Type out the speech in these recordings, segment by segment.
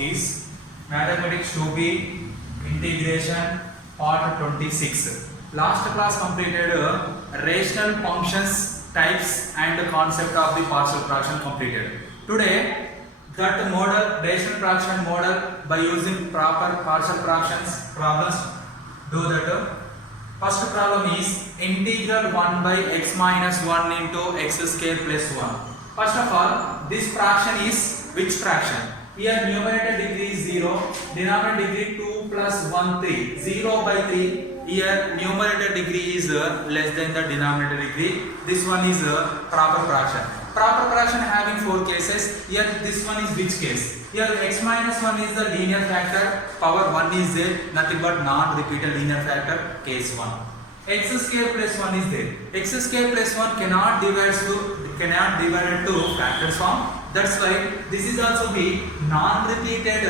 is Mathematics 2B Integration Part 26. Last class completed rational functions, types and concept of the partial fraction completed. Today that model, rational fraction model, by using proper partial fractions problems, do that. First problem is integral 1 by x minus 1 into x square plus 1. First of all, this fraction is which fraction? Here numerator degree is 0, denominator degree 2 plus 1 3. 0 by 3. Here numerator degree is less than the denominator degree. This one is proper fraction. Proper fraction having 4 cases. Here this one is which case? Here x minus 1 is the linear factor, power 1 is there, nothing but non-repeated linear factor, case 1. X square plus 1 is there. X square plus 1 cannot divide to factors form. That's why this is also be non-repeated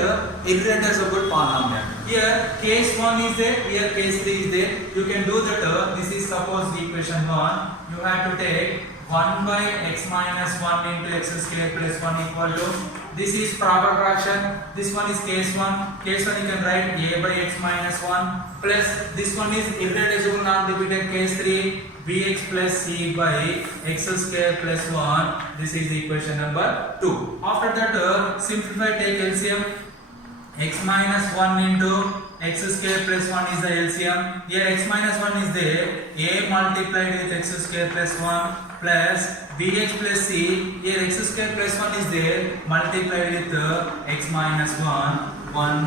irreducible polynomial. Here case 1 is there, here case 3 is there. You can do that. This is suppose equation 1. You have to take 1 by x minus 1 into x square plus 1 equal to, this is proper fraction, this one is case 1. Case 1 you can write a by x minus 1 plus this one is irreducible non-repeated case 3 bx plus c by x square plus 1. This is equation number 2. After that simplify, take LCM. X minus 1 into x square plus 1 is the LCM. Here x minus 1 is there, a multiplied with x square plus 1 plus bx plus c. Here x square plus 1 is there, multiplied with x minus 1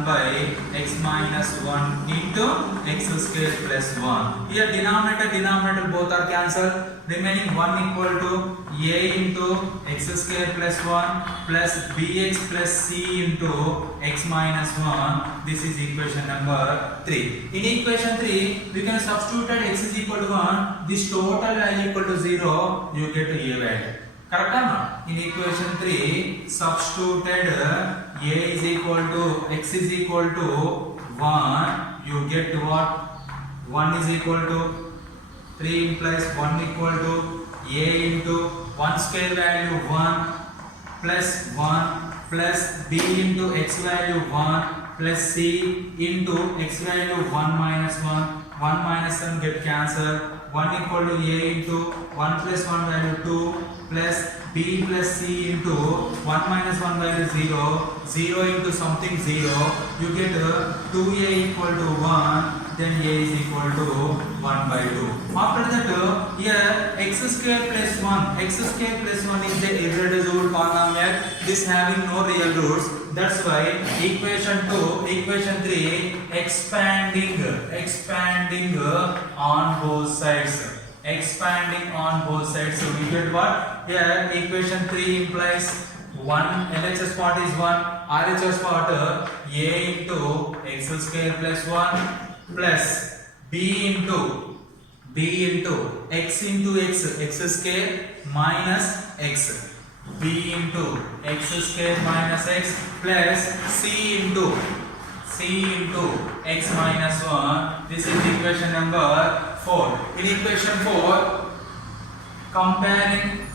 by x minus 1 into x square plus 1. Here denominator both are cancelled, remaining 1 equal to a into x square plus 1 plus bx plus c into x minus 1. This is equation number 3. In equation 3, we can substitute x is equal to 1. This total value equal to 0. You get a value. Correct or not? In equation 3, substituted a is equal to x is equal to 1. You get what? 1 is equal to 3 implies 1 equal to a into 1 square value 1 plus b into x value 1 plus c into x value 1 minus 1. 1 minus 1 get cancelled. 1 equal to a into 1 plus 1 value 2 plus b plus c into 1 minus 1 value 0. 0 into something 0. You get 2a equal to 1. Then a is equal to 1 by 2. After that, here x square plus 1. X square plus 1 is the irreducible polynomial. This having no real roots. That's why equation 2, equation 3 expanding on both sides. Expanding on both sides. So we get what? Here equation 3 implies 1 LHS part is 1, RHS part a into x square plus 1 plus b into x into x square minus x. b into x square minus x plus c into x minus 1. This is equation number 4. In equation 4, comparing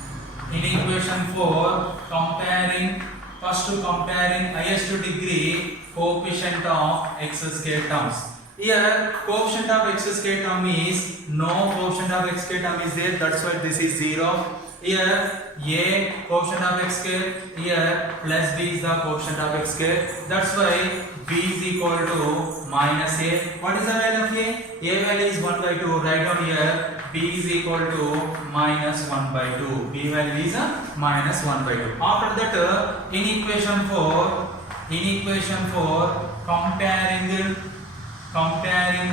highest degree coefficient of x square terms. Here coefficient of x square term is no coefficient of x square term is there. That's why this is 0. Here a coefficient of x square, here plus b is the coefficient of x square. That's why b is equal to minus a. What is the value of a? A value is 1 by 2. Write down here b is equal to minus 1 by 2. B value is minus 1 by 2. After that, in equation 4, comparing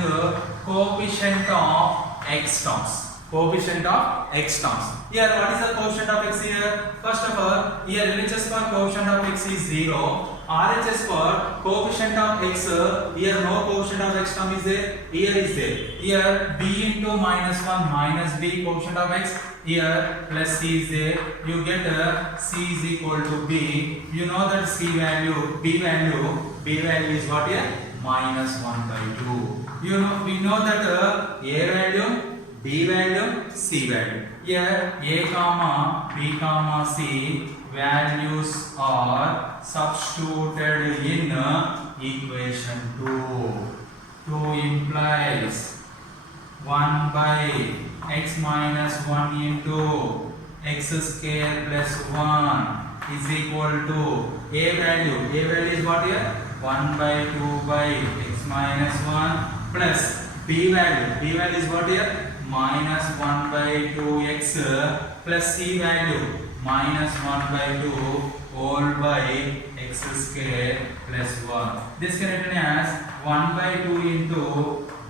coefficient of x terms. Coefficient of x terms. Here what is the coefficient of x here? First of all, here LHS for coefficient of x is 0. RHS for coefficient of x, here no coefficient of x term is there. Here is there. Here b into minus 1 minus b coefficient of x. Here plus c is there. You get c is equal to b. You know that b value is what here? Minus 1 by 2. We know that a value, b value, c value. Here a comma b comma c values are substituted in equation 2. 2 implies 1 by x minus 1 into x square plus 1 is equal to a value. A value is what here? 1 by 2 by x minus 1 plus b value. B value is what here? Minus 1 by 2x plus c value minus 1 by 2 whole by x square plus 1. This can be written as 1 by 2 into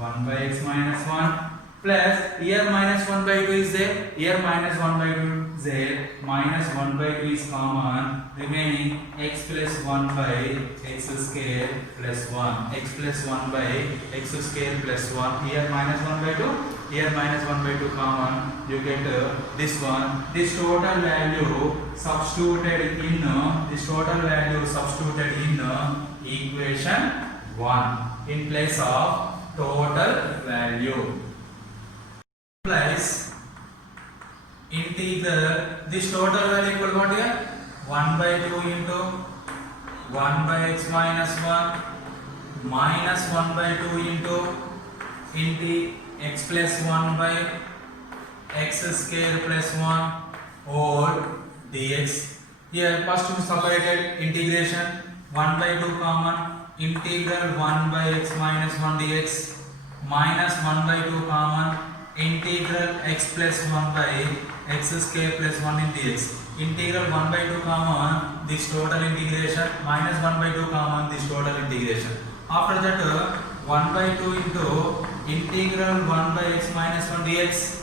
1 by x minus 1 plus here minus 1 by 2 is there, here minus 1 by 2 is there, minus 1 by 2 is common, remaining x plus 1 by x square plus 1, x plus 1 by x square plus 1, here minus 1 by 2, here minus 1 by 2 common, you get this one. This total value substituted in equation 1 in place of total value. Implies integral, this total value equal to what here? 1 by 2 into 1 by x minus 1 minus 1 by 2 into x plus 1 by x square plus 1 whole dx. Here first we separated integration 1 by 2 common, integral 1 by x minus 1 dx minus 1 by 2 common, integral x plus 1 by x square plus 1 in dx. Integral 1 by 2 common, this total integration, minus 1 by 2 common, this total integration. After that 1 by 2 into integral 1 by x minus 1 dx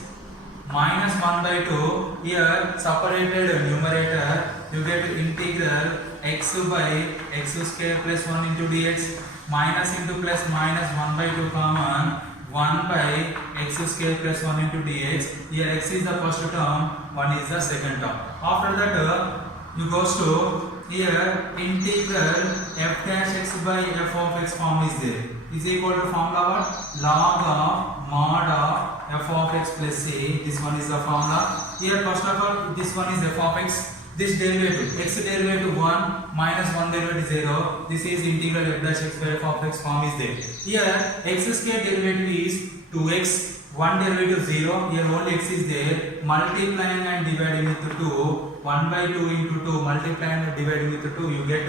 minus 1 by 2, here separated numerator, you get integral x by x square plus 1 into dx minus into plus minus 1 by 2 common, 1 by x square plus 1 into dx. Here x is the first term, 1 is the second term. After that you goes to here integral f dash x by f of x form is there, is equal to formula what? Log of mod of f of x plus c. This one is the formula. Here first of all this one is f of x. This derivative, x derivative 1 minus 1 derivative 0. This is integral f dash x by f of x form is there. Here x square derivative is 2x, 1 derivative 0. Here only x is there. Multiplying and dividing with 2. 1 by 2 into 2. Multiplying and dividing with 2. You get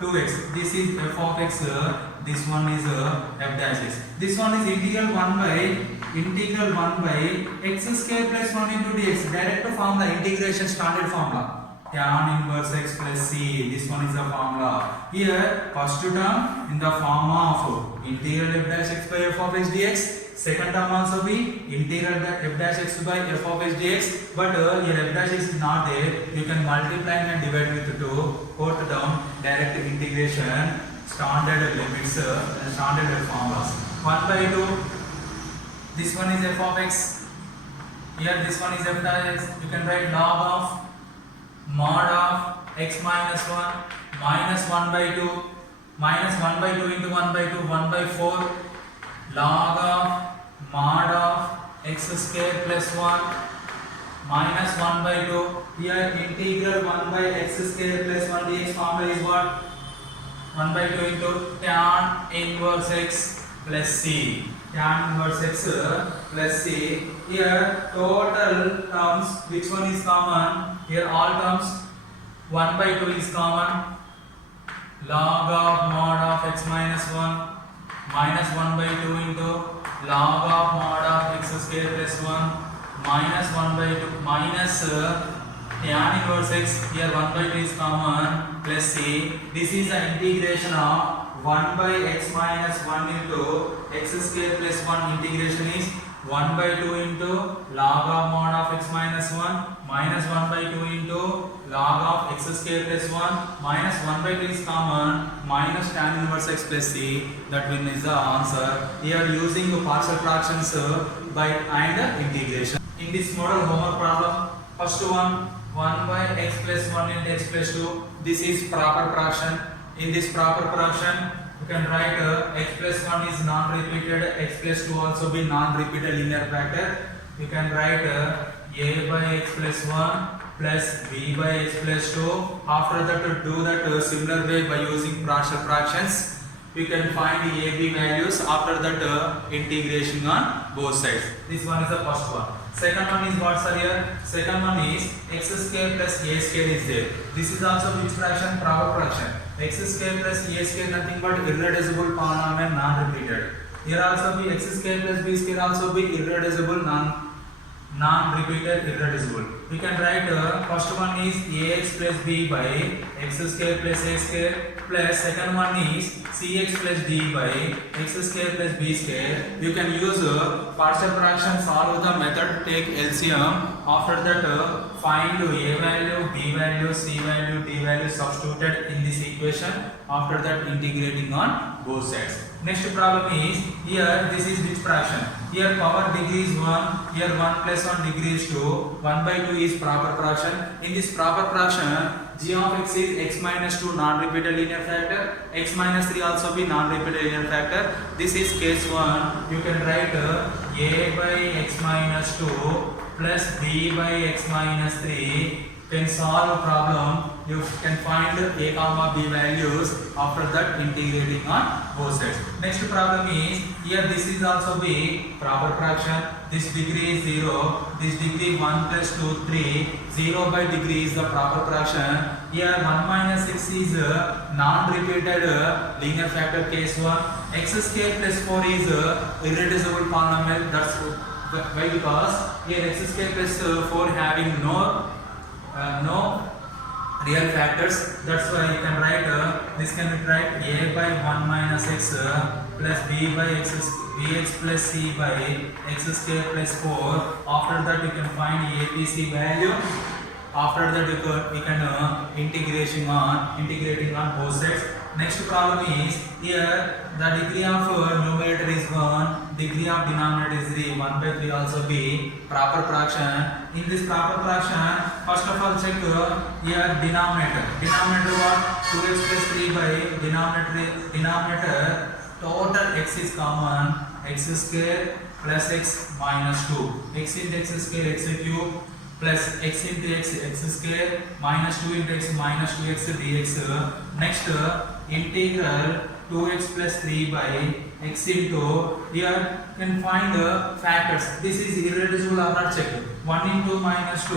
2x. This is f of x. This one is f dash x. This one is integral 1 by x square plus 1 into dx. Direct formula, integration standard formula. Tan inverse x plus c. This one is the formula. Here first term in the form of integral f dash x by f of x dx. Second term also be integral f dash x by f of x dx. But here f dash x is not there. You can multiply and divide with 2. Fourth term direct integration, standard limits and standard formulas. 1 by 2. This one is f of x. Here this one is f dash x. You can write log of mod of x minus 1 minus 1 by 2 minus 1 by 2 into 1 by 2, 1 by 4 log of mod of x square plus 1 minus 1 by 2. Here integral 1 by x square plus 1 dx formula is what? 1 by 2 into tan inverse x plus c. Tan inverse x plus c. Here total terms, which one is common? Here all terms 1 by 2 is common. Log of mod of x minus 1 minus 1 by 2 into log of mod of x square plus 1 minus 1 by 2 minus tan inverse x. Here 1 by 2 is common plus c. This is the integration of 1 by x minus 1 into x square plus 1. Integration is 1 by 2 into log of mod of x minus 1 minus 1 by 2 into log of x square plus 1 minus 1 by 2 is common minus tan inverse x plus c. That one is the answer. Here using partial fractions by and integration. In this model homework problem, first one 1 by x plus 1 into x plus 2. This is proper fraction. In this proper fraction, you can write x plus 1 is non-repeated, x plus 2 also be non-repeated linear factor. You can write a by x plus 1 plus b by x plus 2. After that, to do that similar way by using partial fractions, we can find the ab values. After that, integration on both sides. This one is the first one. Second one is what, sir? Here second one is x square plus a square is there. This is also which fraction? Proper fraction. X square plus a square nothing but irreducible polynomial, non-repeated. Here also be x square plus b square also be irreducible, non-repeated, irreducible. We can write first one is ax plus b by x square plus a square, plus second one is cx plus d by x square plus b square. You can use partial fraction, solve the method, take LCM. After that, find a value, b value, c value, d value substituted in this equation. After that, integrating on both sides. Next problem is here this is which fraction? Here power degree is 1, here 1 plus 1 degree is 2, 1 by 2 is proper fraction. In this proper fraction, g of x is x minus 2 non-repeated linear factor, x minus 3 also be non-repeated linear factor. This is case 1. You can write a by x minus 2 plus b by x minus 3. Can solve a problem, you can find a comma b values. After that, integrating on both sides. Next problem is here this is also be proper fraction. This degree is 0, this degree 1 plus 2 3, 0 by degree is the proper fraction. Here 1 minus 6 is non-repeated linear factor, case 1. X square plus 4 is irreducible polynomial. That's why, because here x square plus 4 having no real factors. That's why you can write this can be write a by 1 minus x plus b by x, bx plus c by x square plus 4. After that, you can find abc value. After that, you can integrating on both sides. Next problem is here the degree of numerator is 1, degree of denominator is 3, 1 by 3 also be proper fraction. In this proper fraction, first of all check here denominator. Denominator what? 2x plus 3 by denominator total x is common, x square plus x minus 2. X into x square x cube plus x into x square minus 2 into x minus 2x dx. Next integral 2x plus 3 by x into, here can find factors. This is irreducible or not, check. 1 into minus 2,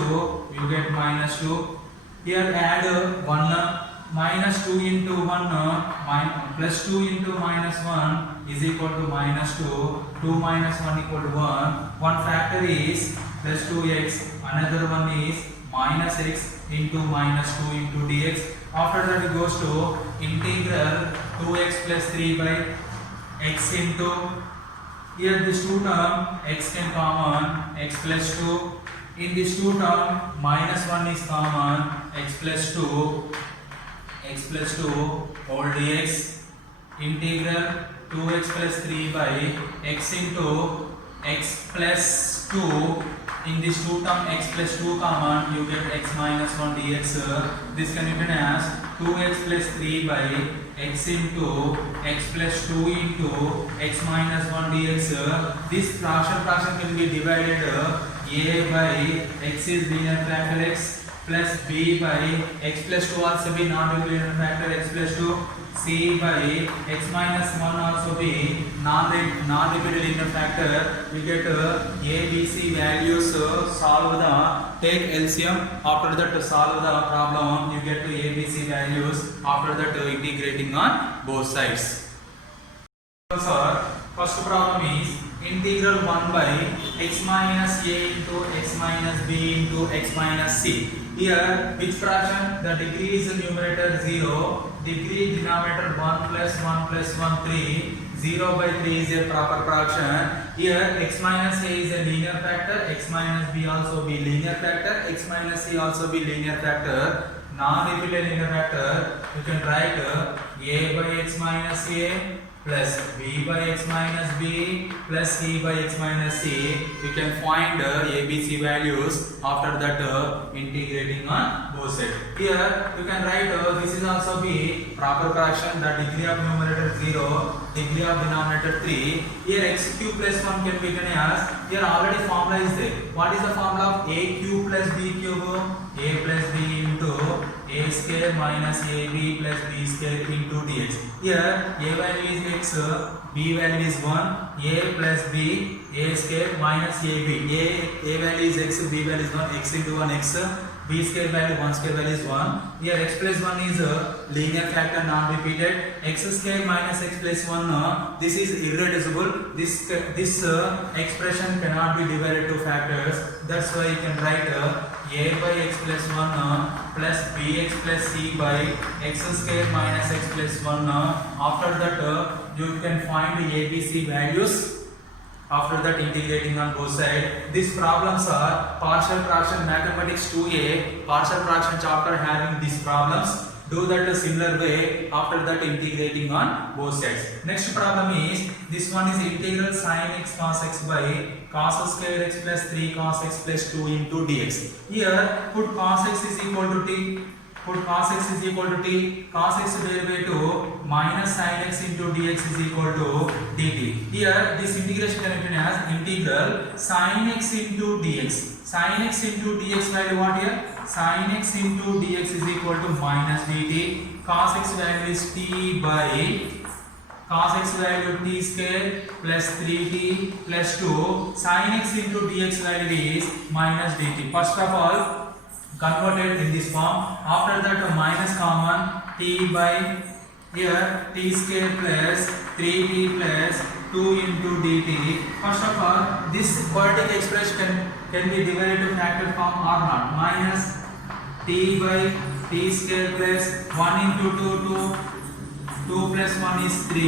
you get minus 2. Here add 1, minus 2 into 1, plus 2 into minus 1 is equal to minus 2. 2 minus 1 equal to 1. One factor is plus 2x, another one is minus x into minus 2 into dx. After that, it goes to integral 2x plus 3 by x into, here this 2 term x can common, x plus 2. In this 2 term minus 1 is common, x plus 2 whole dx. Integral 2x plus 3 by x into x plus 2. In this 2 term x plus 2 common, you get x minus 1 dx. This can be written as 2x plus 3 by x into x plus 2 into x minus 1 dx. This fraction can be divided a by x is linear factor x plus b by x plus 2 also be non-linear factor x plus 2. C by x minus 1 also be non-repeated linear factor. You get a, b, c values. Solve the, take LCM. After that, to solve the problem, you get to a, b, c values. After that, integrating on both sides. So, first problem is integral 1 by x minus a into x minus b into x minus c. Here, which fraction? The degree is the numerator 0. Degree denominator 1 plus 1 plus 1 3. 0 by 3 is a proper fraction. Here x minus a is a linear factor, x minus b also be linear factor, x minus c also be linear factor. Non-repeated linear factor, you can write a by x x minus a plus b by x minus b plus c by x minus c. You can find a b c values. After that integrating on both sides. Here you can write this is also be proper fraction. The degree of numerator 0, degree of denominator 3. Here x cube plus 1 can be written as, here already formula is there. What is the formula of a cube plus b cube? A plus b into a square minus ab plus b square into dx. Here a value is x, b value is 1, a plus b, a square minus ab. A value is x, b value is 1, x into 1 x, b square value 1 square value is 1. Here x plus 1 is a linear factor non-repeated. X square minus x plus 1, this is irreducible. This expression cannot be divided to factors. That's why you can write a by x plus 1 plus bx plus c by x square minus x plus 1. After that you can find ABC values. After that integrating on both sides. These problems are partial fraction mathematics 2a, partial fraction chapter having these problems. Do that a similar way. After that integrating on both sides. Next problem is, this one is integral sin x cos x by cos square x plus 3 cos x plus 2 into dx. Here put cos x is equal to t. Put cos x is equal to t, cos x derivative minus sin x into dx is equal to dt. Here this integration can be written as integral sin x into dx. Sin x into dx value what here? Sin x into dx is equal to minus dt. Cos x value is t by cos x value t square plus 3t plus 2. Sin x into dx value is minus dt. First of all, converted in this form. After that minus common, t by here t square plus 3t plus 2 into dt. First of all, this quadratic expression can be divided to factor form or not. Minus t by t square plus 1 into 2, 2 plus 1 is 3.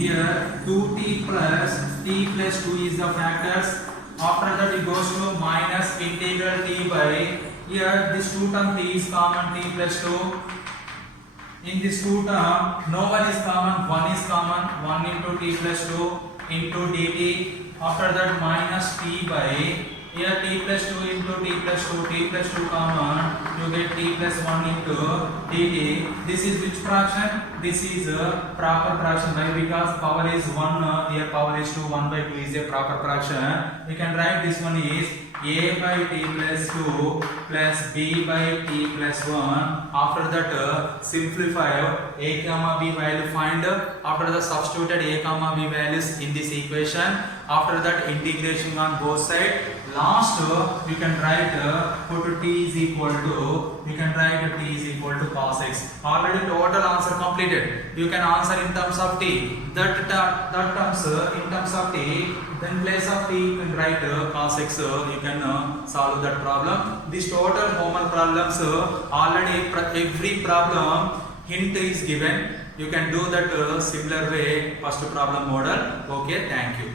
Here 2t plus t plus 2 is the factors. After that it goes to minus integral t by, here this 2 term t is common, t plus 2. In this 2 term, no one is common, 1 is common, 1 into t plus 2 into dt. After that minus t by, here t plus 2 into t plus 2, t plus 2 common, you get t plus 1 into dt. This is which fraction? This is a proper fraction. Why? Because power is 1, here power is 2, 1 by 2 is a proper fraction. We can write this one is a by t plus 2 plus b by t plus 1. After that simplify a comma b value find. After that substituted a comma b values in this equation. After that integration on both sides. Last you can write put t is equal to, you can write t is equal to cos x. Already total answer completed. You can answer in terms of t. That terms in terms of t. Then place of t you can write cos x. You can solve that problem. This total homework problems already every problem hint is given. You can do that similar way first problem model. Okay, thank you.